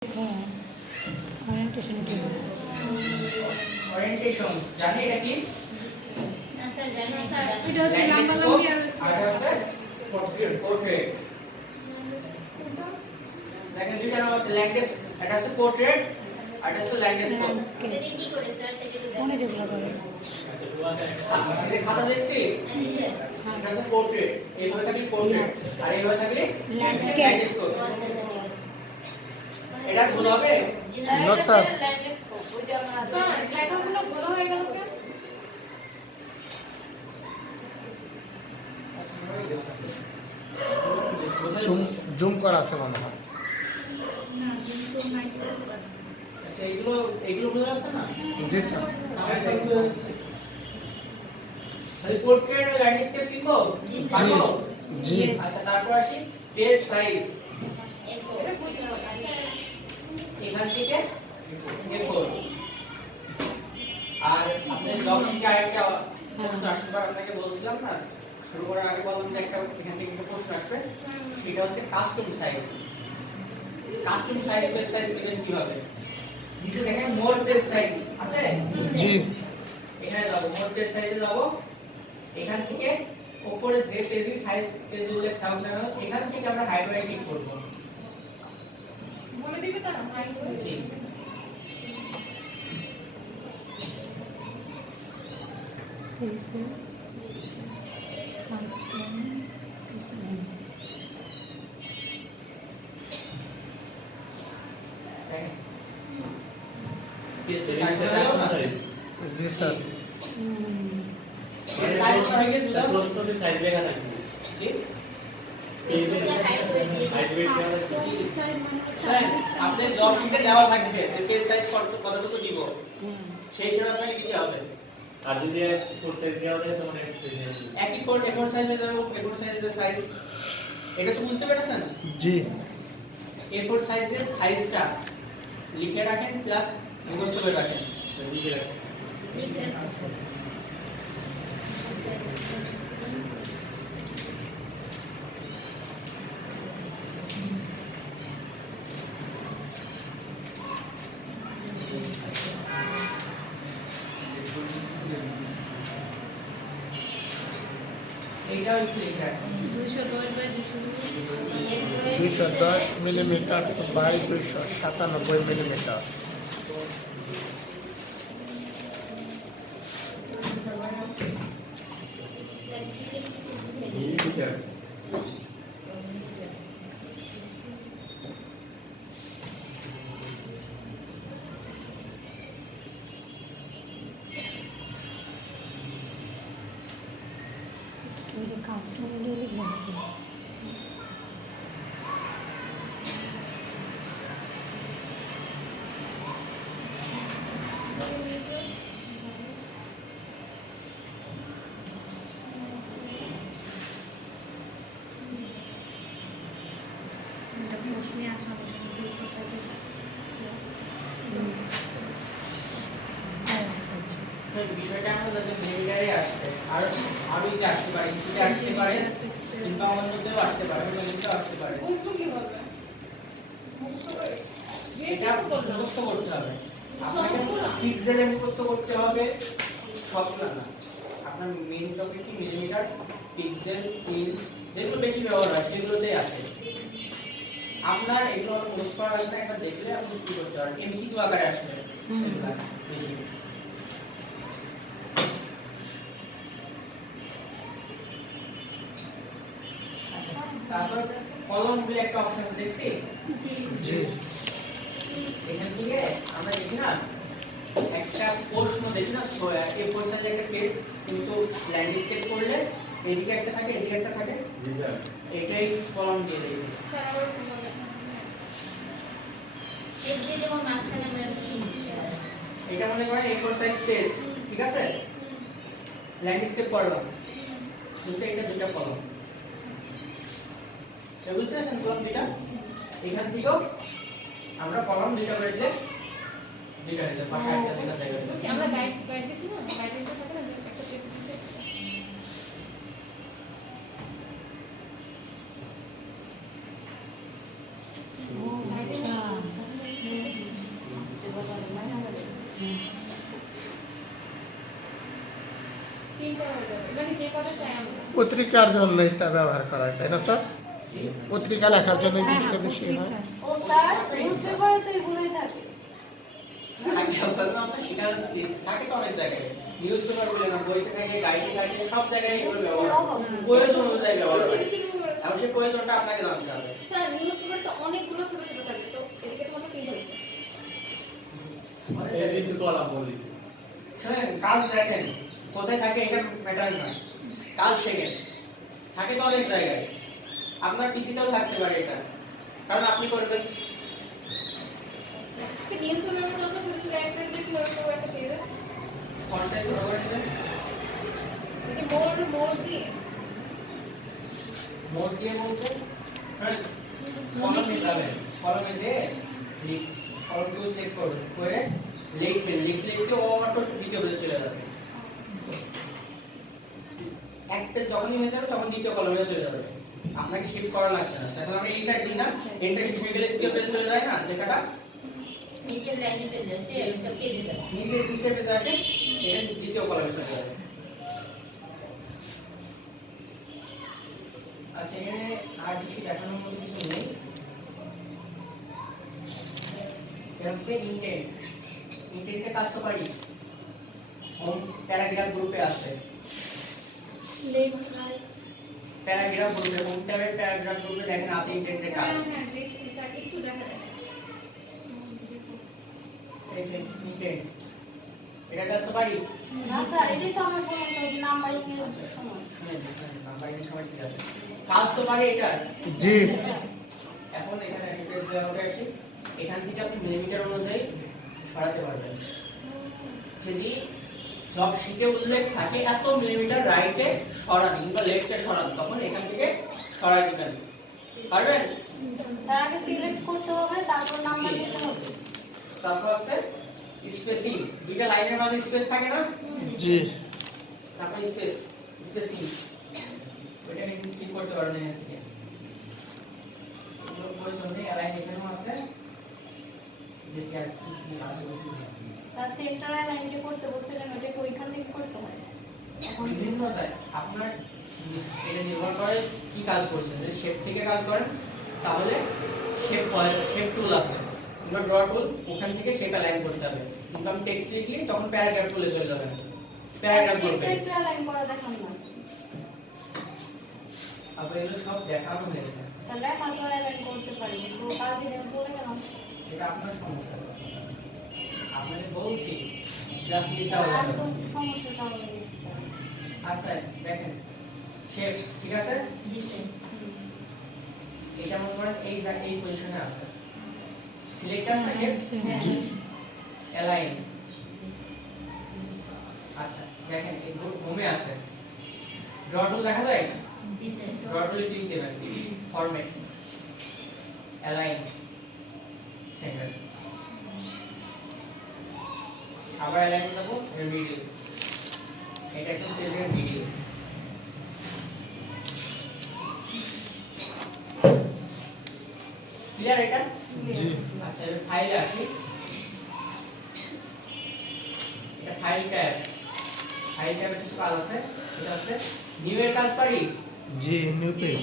হ্যাঁ, ওরিয়েন্টেশন কি? ওরিয়েন্টেশন জানি এটা কি? না স্যার জানি না স্যার। এটা হচ্ছে লম্বা লম্বি আর হচ্ছে আর আছে পোর্ট্রেট। দেখেন দুইটা নাম আছে ল্যান্ডস্কেপ, এটা আছে পোর্ট্রেট আর এটা আছে ল্যান্ডস্কেপ। এটা কি করে স্যার সেটা একটু ফোনে যেগুলো করে এই খাতা দেখছি জানেন। এটা আছে পোর্ট্রেট, এইভাবে থাকলে পোর্ট্রেট আর এইভাবে থাকলে ল্যান্ডস্কেপ। এটা ভুল হবে? না স্যার লেখাগুলো বড় হয়ে গেল কেন? জুম করা আছে মনে হয়। না, কিন্তু মাইক্রো আচ্ছা এগুলো বোঝা যাচ্ছে না? জি স্যার। তাহলে পোর্ট্রেট আর ল্যান্ডস্কেপ শিখবো? পারবো? জি আচ্ছা তারপর আসি পেজ সাইজ। এখান থেকে A4 আর আপনি জব শিটে আরেকটা প্রশ্ন আসতে পারে, আপনাকে বলছিলাম না শুরু করার আগে বললাম যে একটা এখান থেকে একটা প্রশ্ন আসবে, সেটা হচ্ছে custom size. Custom size page size দিবেন কিভাবে? নিচে দেখেন মোর পেজ সাইজ আছে? জি এখানে যাব মোর পেজ সাইজে যাব, এখান থেকে উপরে যে পেজই সাইজ পেজ উল্লেখ থাকুক না কেন এখান থেকে আমরা হাইড্রোলাইটিক করব। বলে দিবে তারা মাইক্রো জি তেইশে 5.27 পেজ সাইজ হলো না? জি স্যার। এর সাইজ হয়ে গেছে বুঝাস? প্রশ্নতে সাইজ লেখা থাকবে। জি সাইজ মানে স্যার আপনি জব শিটে দেওয়া থাকবে যে পেজ সাইজ কতটুকু দিব সেই হিসাবে আপনাকে দিতে হবে। আর যদি ফুল সাইজ দেওয়া যায় তখন একই কোড A4 সাইজে দেব, A4 সাইজের সাইজ এটা তো বুঝতে পেরেছেন? জি A4 সাইজের সাইজটা লিখে রাখেন প্লাস মুখস্থ করে রাখেন। লিখে রাখছি। এইটাও একটু লিখে রাখেন। 210 মিলিমিটার বাই 297 মিলিমিটার। মিলিমিটারস। ওই যে কাস্টমার দিয়ে লিখবো নাকি? এটা প্রশ্নে আসা আচ্ছা আচ্ছা তো বিষয়টা আমাদের যে মেডিকেলে আসবে আর আরো ইতে আসতে পারে, ইসিতে আসতে পারে, কিংবা অন্যতেও আসতে পারে, অন্যতেও আসতে পারে। এটা মুখস্থ করতে হবে। আপনাকে পিক্সেলে মুখস্থ করতে হবে সবগুলো না। আপনার মেইন টপিক কি মিলিমিটার, পিক্সেল, ইঞ্চ যেগুলো বেশি ব্যবহার হয় সেগুলোতেই আসে। আপনার এগুলো মুখস্থ করা লাগবে না, একবার দেখলে আপনি কি করতে পারেন। এমসিকিউ আকারে আসবে এগুলা বেশি। তারপর কলম বলে একটা অপশন আছে দেখছি? জি এখান থেকে আমরা দেখি না একটা প্রশ্ন দেখি না A4 সাইজের একটা পেজ কিন্তু ল্যান্ডস্কেপ করলে এদিকে একটা থাকে এদিকে একটা থাকে, জি স্যার। এটাই কলম দিয়ে দেই। যেমন মাঝখানে আমরা কি এটা মনে করেন A4 সাইজ পেজ, ঠিক আছে? ল্যান্ডস্কেপ করলাম কিন্তু এটা দুটো কলম, এটা বুঝতে পারছেন? কলম দুটো এখান থেকেও আমরা কলম দুটো করে দিলে দুটো হয়ে যাবে, পাশে একটা লেখা যাবে। আমরা গাইড দেখি না গাইডে থাকে না একটা পেজ দিতে ও আচ্ছা পড়াতে চাই আমরা। পত্রিকার জন্য এটা ব্যবহার করা হয়, তাই না স্যার? পত্রিকা লেখার জন্য এই হ্যাঁ জিনিসটা হ্যাঁ বেশি হয়। পত্রিকা ও স্যার নিউজ পেপারে তো এগুলোই থাকে। আগে আপনার শিখার থাকে তো অনেক জায়গায় নিউজ পেপার বলে না, বইতে থাকে, গাইডে থাকে, সব জায়গায় এগুলো ব্যবহার হয়। প্রয়োজন অনুযায়ী ব্যবহার হয়। এবং সেই প্রয়োজনটা আপনাকে জানতে হবে। স্যার নিউজ পেপার তো অনেকগুলো ছোট ছোট থাকে, তো এদিকে তোমাদের কি হয়েছে? এই কিন্তু কলাম বলি। শুনেন, কাজ দেখেন কোথায় থাকে এটা ম্যাটার না, কাজ শেখেন। থাকে তো অনেক জায়গায়, আপনার পিসিতেও থাকতে পারে এটা, কারণ আপনি করবেন। নিউজ পেপারে যত ছোট ছোট একটা দেখি ওই তো একটা পেয়ে যায়। ফন্ট সাইজ ছোট করে দিবেন, এটি মোড় দিয়ে মোড দিয়ে বলতে কলমে যাবেন, কলমে যে কলমগুলো সেট করবেন, করে লিখবেন, লিখলে ও অটো দ্বিতীয় পেজে চলে যাবে। এক পেজ যখনই হয়ে যাবে তখন দ্বিতীয় কলমে চলে যাবে, আপনাকে শিফট করা লাগবে না। যখন আমরা এন্টার দিই না, এন্টার শেষ হয়ে গেলে দ্বিতীয় পেজে চলে যায় না লেখাটা, নিচের লাইনে চলে আসে একটা পেজে যাবে। নিচে পিছের পেজে আসে, এটা দ্বিতীয় কলমে চলে যাবে। আচ্ছা, এখানে আর কিছু দেখানোর মতো কিছু নেই। হচ্ছে ইন্টেন্ট, ইন্টেন্টে কাজ তো পারি, হোম প্যারাগ্রাফ গ্রুপে আছে, প্যারাগ্রাফ গ্রুপে, হোম ট্যাবের প্যারাগ্রাফ গ্রুপে দেখেন আছে ইন্টেন্টের কাজ। হ্যাঁ হ্যাঁ দেখছি স্যার, একটু দেখা যায়। এই যে ইন্টেন্ট, এটা কাজ তো পারি। না স্যার, এটাই তো আমার সমস্যা হচ্ছে, নাম্বারিং এর সময়। নাম্বারিং সময় ঠিক আছে, কাজ তো পারি এটা। জি এখন এখানে একটা পেজ লেআউটে আসি, এখান থেকে আপনি মিলিমিটার অনুযায়ী সরাতে পারবেন। যদি জব শিটে উল্লেখ থাকে এত মিলিমিটার রাইটে সরান কিংবা লেফটে সরান, তখন এখান থেকে সরাই দিবেন, পারবেন? স্যার আগে সিলেক্ট করতে হবে, তারপর নাম্বার দিতে হবে। তারপর আছে স্পেসিং, দুইটা লাইনের মাঝে স্পেস থাকে না, জি তারপর স্পেসিং, ওইটা কিন্তু ঠিক করতে পারবেন এখান থেকে। এগুলো প্রয়োজন নেই, লাইন এখানেও আছে, দেখি আর কি কি আছে বেশি। স্যার সেন্টার লাইন যে করতে বলছিলেন ওটাকে ওইখান থেকে করতে হয়। এখন বিভিন্ন যায় আপনার, এটা নির্ভর করে কি কাজ করছেন। যদি শেপ থেকে কাজ করেন তাহলে শেপ টুল আছে কিংবা ড্র টুল, ওখান থেকে শেপ অ্যালাইন করতে হবে। কিন্তু আমি টেক্সট লিখলি তখন প্যারাগ্রাফ টুলে চলে যাবেন, প্যারাগ্রাফ করবেন। সেটা একটু লাইন করা দেখানো না। আবার এগুলো সব দেখানো হয়েছে, স্যার লেখা তো লাইন করতে পারি, তো কাল দিন আমি চলে গেলাম। এটা আপনার সমস্যা। আপনাকে বলছি ক্লাস নিতে আর হবে। তো সমস্যাটা হয়ে গেছে স্যার। আচ্ছা দেখেন, শেপ ঠিক আছে, জি স্যার। এটা মনে করেন এই পজিশনে আছে, সিলেক্ট আছে শেপ, হ্যাঁ অ্যালাইন। আচ্ছা দেখেন এই হোমে আছে, ড্র টুল দেখা যায়, জি স্যার। ড্র টুলে ক্লিক দিবেন, ফরম্যাট, অ্যালাইন, সেন্টার, আবার অ্যালাইন করব, মিডল, এটা একটু পেজের মিডল। ক্লিয়ার এটা? জি আচ্ছা এবার ফাইলে আসি, এটা ফাইল ট্যাব, ফাইল ট্যাবে কিছু কাজ আছে, এটা আছে নিউ এর কাজ পারি। জি নিউ পেজ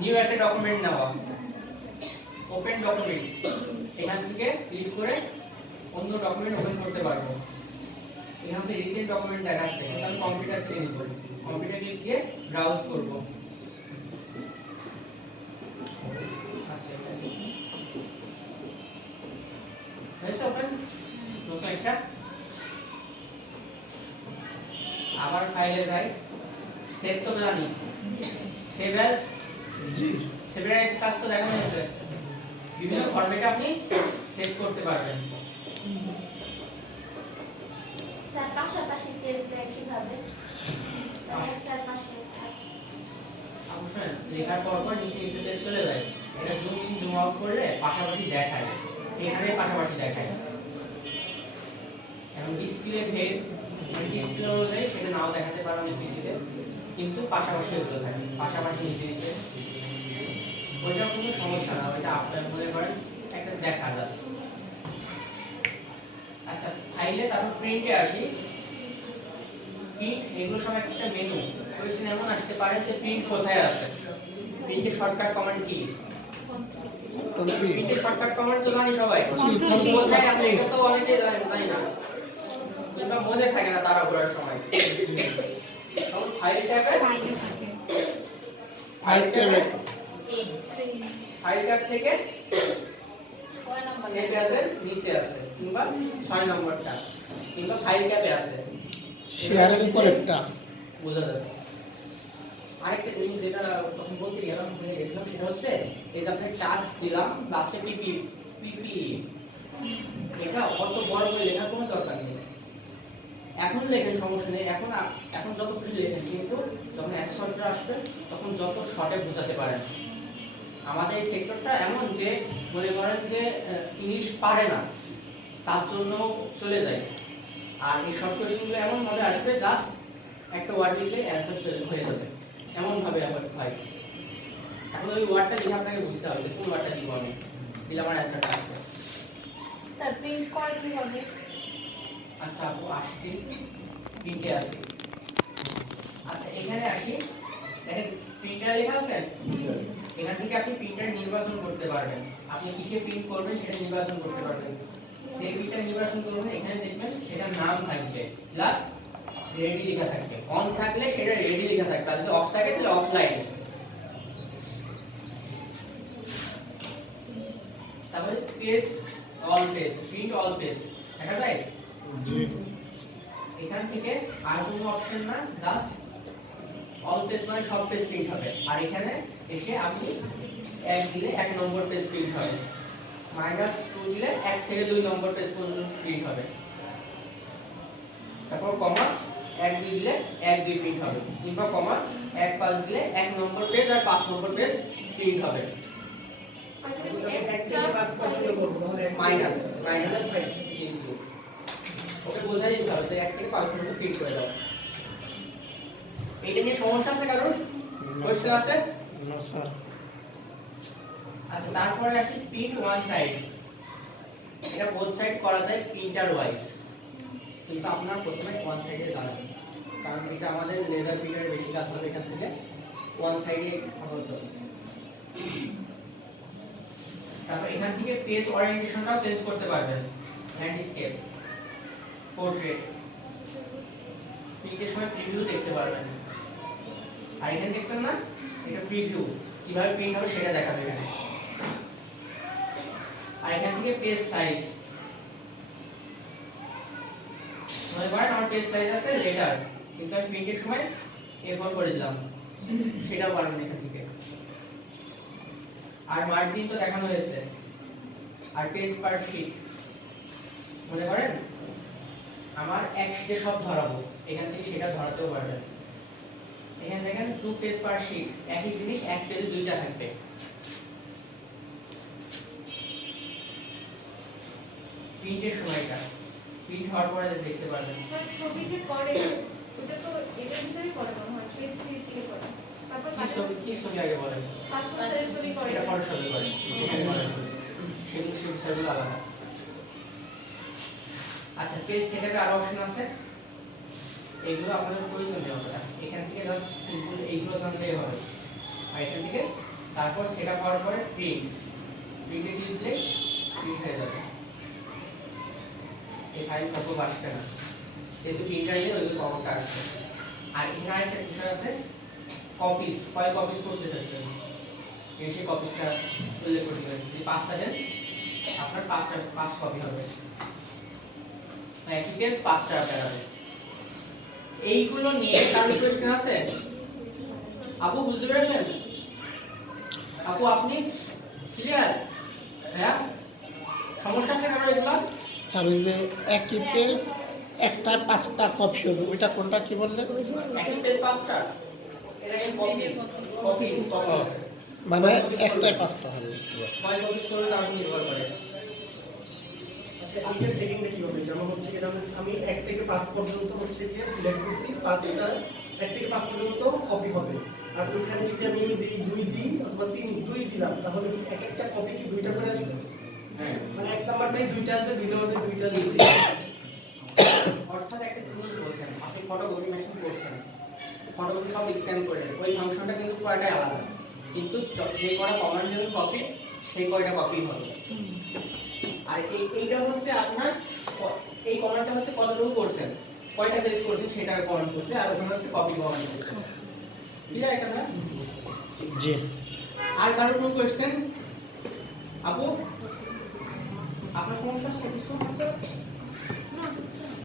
নিউ একটা ডকুমেন্ট নেওয়া, ওপেন ডকুমেন্ট, এখান থেকে ক্লিক করে অন্য ডকুমেন্ট ওপেন করতে পারবো। এখান থেকে রিসেন্ট ডকুমেন্ট দেখাচ্ছে, এটা আমি কম্পিউটার থেকে নিব, কম্পিউটার ক্লিক দিয়ে ব্রাউজ করব। আচ্ছা এটা দেখি হয়েছে ওপেন, নতুন একটা। আবার ফাইলে যাই, সেভ তো জানি, সেভ অ্যাজ, জি সেভ অ্যাজ কাজ তো দেখানো হয়েছে, বিভিন্ন ফরম্যাটে আপনি সেভ করতে পারবেন। স্যার পাশাপাশি পেজ দেয় কিভাবে? একটার পাশে অবশ্যই লেখার পর পর নিচে নিচে পেজ চলে যায়, এটা জুম ইন জুম আউট করলে পাশাপাশি দেখায়, এখানে পাশাপাশি দেখায়। এখন ডিসপ্লে ভেদ, ডিসপ্লে অনুযায়ী সেটা নাও দেখাতে পারে অনেক ডিসপ্লেতে, কিন্তু পাশাপাশি হতে থাকে, পাশাপাশি নিচে নিচে, ওইটা কোনো সমস্যা না, ওইটা আপনার মনে করেন একটা দেখা যাচ্ছে। আচ্ছা ফাইলে তারপর প্রিন্টে আসি, প্রিন্ট এগুলো সব একটা মেনু। কোশ্চেন এমন আসতে পারে যে প্রিন্ট কোথায় আছে, প্রিন্টের শর্টকাট কমান্ড কি? প্রিন্টের শর্টকাট কমান্ড তো জানি সবাই, কোথায় আছে এটা তো অনেকেই জানে, তাই না? কিন্তু মনে থাকে না তারা পড়ার সময়। তখন ফাইল ট্যাবে ফাইল ট্যাব থেকে সেভ অ্যাজের নিচে আছে, কিংবা 6 নম্বরটা, কিংবা ফাইল ট্যাবে আছে, শেয়ারের উপর একটা বোঝা যাবে। আরেকটা জিনিস যেটা তখন বলতে গেলাম ভুলে গেছিলাম, সেটা হচ্ছে এই যে আপনি টাস্ক দিলাম লাস্টে পিপি, এটা অত বড় করে লেখার কোনো দরকার নেই। এখন লেখেন সমস্যা নেই, এখন যত খুশি লেখেন, কিন্তু যখন অ্যাসেসমেন্টটা আসবে তখন যত শর্টে বোঝাতে পারেন। আমাদের এই সেক্টরটা এমন যে মনে করেন যে ইংলিশ পারে না তার জন্য চলে যায়, আর এই শর্ট কোয়েশ্চেনগুলো এমন ভাবে আসবে জাস্ট একটা ওয়ার্ড লিখলে অ্যানসার হয়ে যাবে, এমন ভাবে হয়। এখন ওই ওয়ার্ডটা লিখে আপনাকে বুঝতে হবে কোন ওয়ার্ডটা দিব আমি, দিলে আমার অ্যানসারটা আসবে। স্যার প্রিন্ট করে কি হবে? আচ্ছা আপু আসছি, প্রিন্টে আসি। আচ্ছা এখানে আসি, দেখেন প্রিন্টার লেখা আছে, এখান থেকে আপনি প্রিন্টার নির্বাচন করতে পারবেন, আপনি কিসে প্রিন্ট করবেন সেটা নির্বাচন করতে পারবেন। সেই প্রিন্টার নির্বাচন করবেন, এখানে দেখবেন সেটার নাম থাকবে প্লাস রেডি লেখা থাকবে, অন থাকলে সেটা রেডি লেখা থাকবে, আর যদি অফ থাকে তাহলে অফলাইন। তাহলে page all page, print all page দেখা যায়। এখান থেকে আর কোনো অপশন না, জাস্ট অল পেজ মানে সব পেজ প্রিন্ট হবে, আর এখানে এসে আপনি 1 দিলে 1 নম্বর পেজ প্রিন্ট হবে, -2 দিলে 1 থেকে 2 নম্বর পেজ পর্যন্ত প্রিন্ট হবে, তারপর কমা 1 2 দিলে 1 2 প্রিন্ট হবে, কিংবা কমা 1 5 দিলে 1 নম্বর পেজ আর 5 নম্বর পেজ প্রিন্ট হবে। মাইনাস ওকে বোঝাই দিতে হবে যে 1 থেকে 5 পর্যন্ত প্রিন্ট করে দাও। এইটা নিয়ে সমস্যা আছে কারণ? কোশ্চেন আছে? না স্যার। আচ্ছা তারপরে আসি প্রিন্ট ওয়ান সাইড, এটা বোথ সাইড করা যায় প্রিন্টার ওয়াইজ, কিন্তু আপনার প্রথমে ওয়ান সাইডে জানাবেন, কারণ এটা আমাদের লেজার প্রিন্টারে বেশি কাজ হবে, এখান থেকে ওয়ান সাইডে হতো। তারপর এখান থেকে পেজ ওরিয়েন্টেশনটাও চেঞ্জ করতে পারবেন, ল্যান্ডস্কেপ, পোর্ট্রেট, প্রিন্টের সময় প্রিভিউ দেখতে পারবেন। আর এখানে দেখছেন না, এটা প্রিভিউ কিভাবে প্রিন্ট হবে সেটা দেখাবে এখানে। আর এখান থেকে পেজ সাইজ, মনে করেন আমার পেজ সাইজ আছে লেটার, কিন্তু আমি প্রিন্টের সময় A4 করে দিলাম, সেটাও পারবেন এখান থেকে। আর মার্জিন তো দেখানো হয়েছে, আর পেজ পার শিট, মনে করেন আমার এক শিটে সব ধরাবো, এখান থেকে সেটা ধরাতেও পারবেন। এখানে দেখেন 2 পেজ পার শিট, একই জিনিস এক পেজে 2টা থাকবে। প্রিন্টের সময়টা প্রিন্ট হওয়ার পরে দেখতে পারবেন। ছবি যে করে ওটা তো এর ভিতরেই করে মনে হয়, পেজ থেকে করে। তারপর কি ছবি আগে বলেন? পাসপোর্ট সাইজ ছবি করে, এটা পরে ছবি করে, এখানে করে সেগুলো সেই বিষয়গুলো আলাদা। আচ্ছা পেজ সেটআপে আরো অপশন আছে, এগুলো আপনাদের প্রয়োজন নেই অতটা, এখান থেকে জাস্ট সিম্পল এইগুলো জানলেই হবে। আর এখান থেকে তারপর সেটআপ হওয়ার পরে প্রিন্টে ক্লিক দিলে প্রিন্ট হয়ে যাবে। এই ফাইল কত আসবে না, সেহেতু প্রিন্টার দিয়ে ওইগুলো কভারটা আসবে। আর এখানে আরেকটা বিষয় আছে, কপিস, কয় কপিস করতে চাচ্ছেন এসে কপিসটা উল্লেখ করে দেবেন। যদি 5টা দেন আপনার 5 কপি হবে, একই পেজ 5টা বেরাবে। এইগুলো নিয়ে কারো কোশ্চেন আছে? আপু বুঝতে পেরেছেন? আপু আপনি ক্লিয়ার? হ্যাঁ সমস্যা আছে কারো এগুলো? স্যার ওই যে একই পেজ একটা 5টা কপি হবে, ওইটা কোনটা কি বললেন? একই পেজ 5টা, এটা কি কপি? মানে একটাই 5টা হবে, বুঝতে পারছি। কয় কপিস করলে তার উপর নির্ভর করে। আচ্ছা এইটার সেটিংটা কি হবে? যেমন হচ্ছে কি আমি 1 থেকে 5 পর্যন্ত হচ্ছে কি সিলেক্ট করছি, 5টা 1 থেকে 5 পর্যন্ত কপি হবে। আর ওইখানে যদি আমি দিই 2 দিই অথবা 2 দিলাম, তাহলে কি এক একটা কপি কি 2টা করে আসবে? হ্যাঁ মানে এক নাম্বারটাই 2টা আসবে, 2টা হবে 2টা। অর্থাৎ একটা জিনিস বলছেন, আপনি ফটোকপি মেশিন করছেন, ফটোকপি সব স্ক্যান করে নেয়, ওই ফাংশনটা কিন্তু পুরোটাই আলাদা, কিন্তু যে কটা কমান্ড যাবে কপি, সেই কয়টা কপি হবে। আর এইটা হচ্ছে আপনার এই কমান্ডটা হচ্ছে কতটুকু করছেন, কয়টা পেজ করছেন সেটা কমান্ড করছে, আর ওখানে হচ্ছে কপি কমান্ড করছে। ক্লিয়ার এখানে? জি। আর কারোর কোনো কোয়েশ্চেন? আপু আপনার সমস্যা আছে কিছু?